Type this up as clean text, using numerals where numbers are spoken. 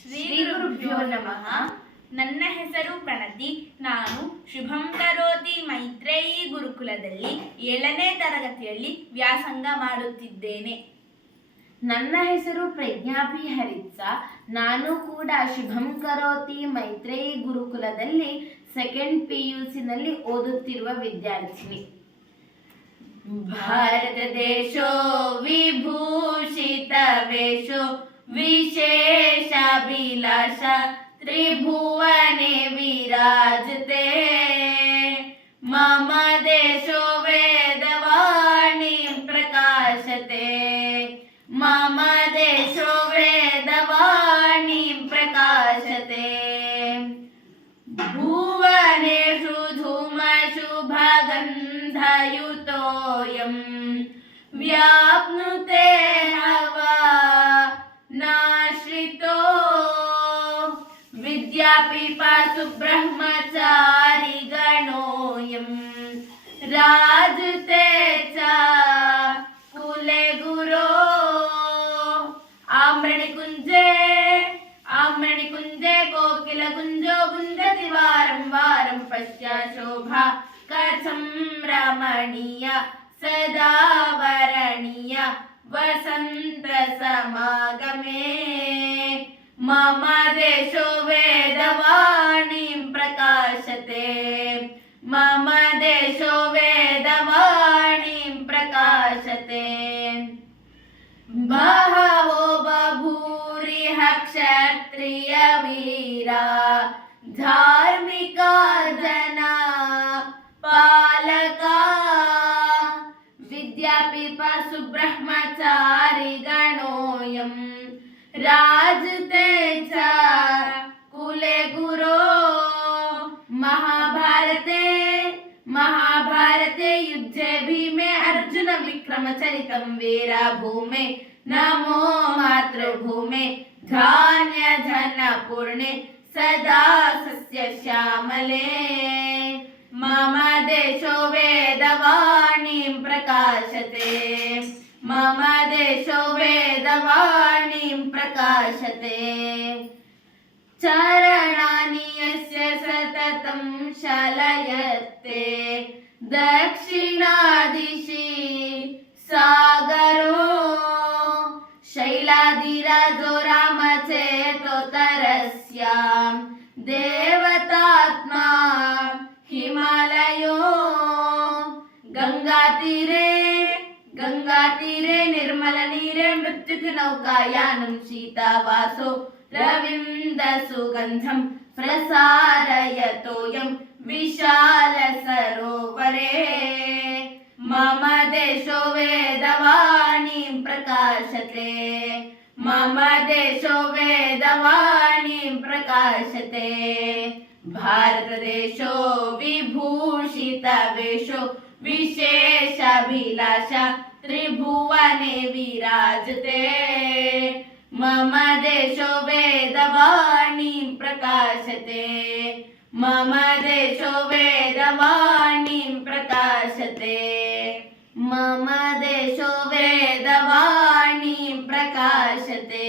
ಶ್ರೀ ಗುರುಭ್ಯೋ ನಮಃ. ನನ್ನ ಹೆಸರು ಪ್ರಣತಿ. ನಾನು ಶುಭಂ ಕರೋತಿ ಮೈತ್ರೇಯಿ ಗುರುಕುಲದಲ್ಲಿ 7ನೇ ತರಗತಿಯಲ್ಲಿ ವ್ಯಾಸಂಗ ಮಾಡುತ್ತಿದ್ದೇನೆ. ನನ್ನ ಹೆಸರು ಪ್ರಜ್ಞಾಪಿ ಹರಿತ್ಸ. ನಾನು ಕೂಡ ಶುಭಂ ಕರೋತಿ ಮೈತ್ರೇಯಿ ಗುರುಕುಲದಲ್ಲಿ 2nd PUC ನಲ್ಲಿ ಓದುತ್ತಿರುವ ವಿದ್ಯಾರ್ಥಿನಿ. ಭಾರತ ದೇಶೋ ವಿಭೂಷಿತ ವೇಷೋ ವಿಶೇಷಾಭಿಲಾಷ ತ್ರಿಭುವನೆ ವಿರಾಜತೆ. ಮಮ ದೇಶೋ ವೇದವಾಣಿ ಪ್ರಕಾಶತೆ. ಮಮ ದೇಶೋ ವೇದವಾಣಿ ಪ್ರಕಾಶತೆ. ಭುವನೇಷು ಧೂಮಶುಭಗಂಧಯುತೋಯಂ ವ್ಯಾಪ್ನುತೆ ಹವಾ ನಾಶ್ರಿತೋ. ವಿದ್ಯಾಪೀಪಾಸು ಬ್ರಹ್ಮಚಾರಿ ಗಣೋಯಂ ರಾಜತೆ ಚ ಕುಲೆ ಗುರೋ. ಆಮ್ರಣಿ ಕುಂಜೆ ಕೋಕಿಲ ಗುಂಜೋ ಗುಂಜತಿ ವಾರಂ ವಾರಂ ಪಶ್ಯ ಶೋಭಾ ಕಥಂ ರಮಣೀಯ ಸದಾ ವರಣೀಯ ವಸಂತ ಸಮಾಗಮೇ. ಮಮ ದೇಶೋ ವೇದವಾಣಿಂ ಪ್ರಕಾಶತೆ. ಮಮ ದೇಶೋ ವೇದವಾಣಿಂ ಪ್ರಕಾಶತೆ. ಬಹವೋ ಬಭೂರಿಹ ಕ್ಷತ್ರಿಯ ವೀರಾ ಧಾರ್ಮಿಕ ಜನ ಪಾಲಕ. ವಿದ್ಯಾಪೀಪಾಸು ಬ್ರಹ್ಮಚಾರಿ ಗಣೋಯಂ ರಾಜತೆ ಚ ಕುಲೆ ಗುರೋ. महाभारते युद्धे भीमे अर्जुन विक्रम चरितं वीरा भूमे. नमो मातृभूमे धान्य धन पूर्णे सदा सस्य श्यामले. मम देशो वेदवाणीं प्रकाशते. मम देशो वेदवाणीं प्रकाशते. चरणानि यस्य सततं शलयते दक्षिणादिशि सागरो. शैलादिराजो रामचेतोतरस्यां देवतात्मा हिमालयो. गंगातीरे निर्मल नीरे मृत्युति नौकायानं शीतावासो रविंद सुगंधं प्रसारयतोयं विशाल सरोवरे. मम देशो वेदवाणीं प्रकाशते. मम देशो वेदवाणीं प्रकाशते. भारत देशो विभूषित वेषो विशेषाभिलाषा त्रिभुवने विराजते. मम देशो वेदवाणीं प्रकाशते. मम देशो वेदवाणीं प्रकाशते. मम देशो वेदवाणीं प्रकाशते.